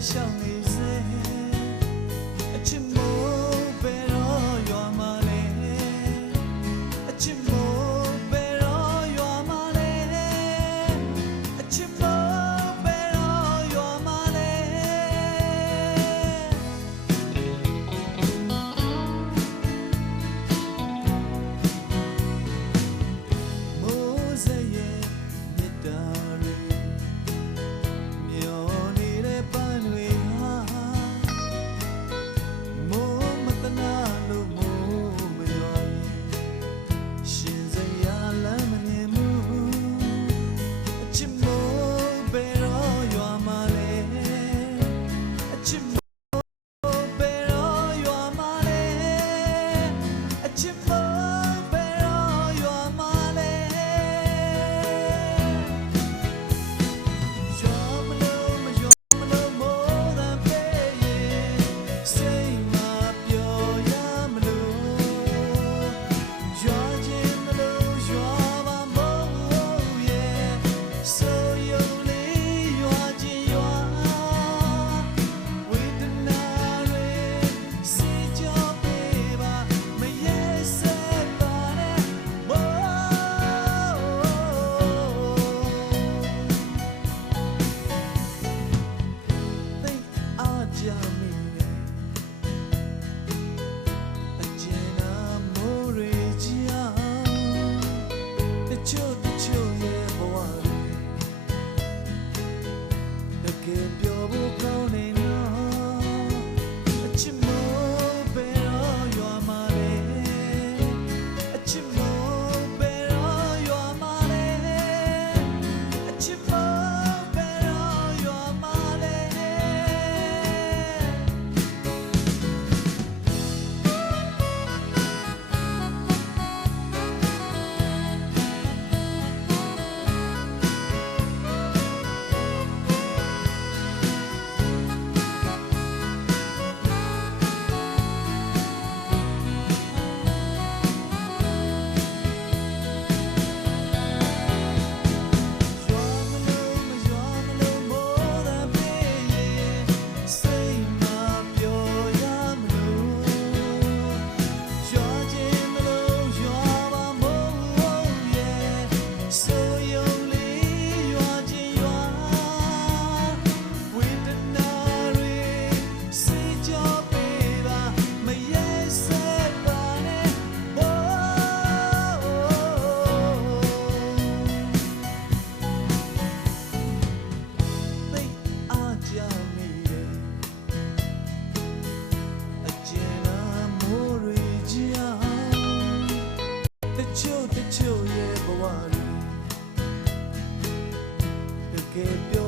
笑你。jump. ချို့တချို့ရဲ့ဘဝတွေတကယ်ပြော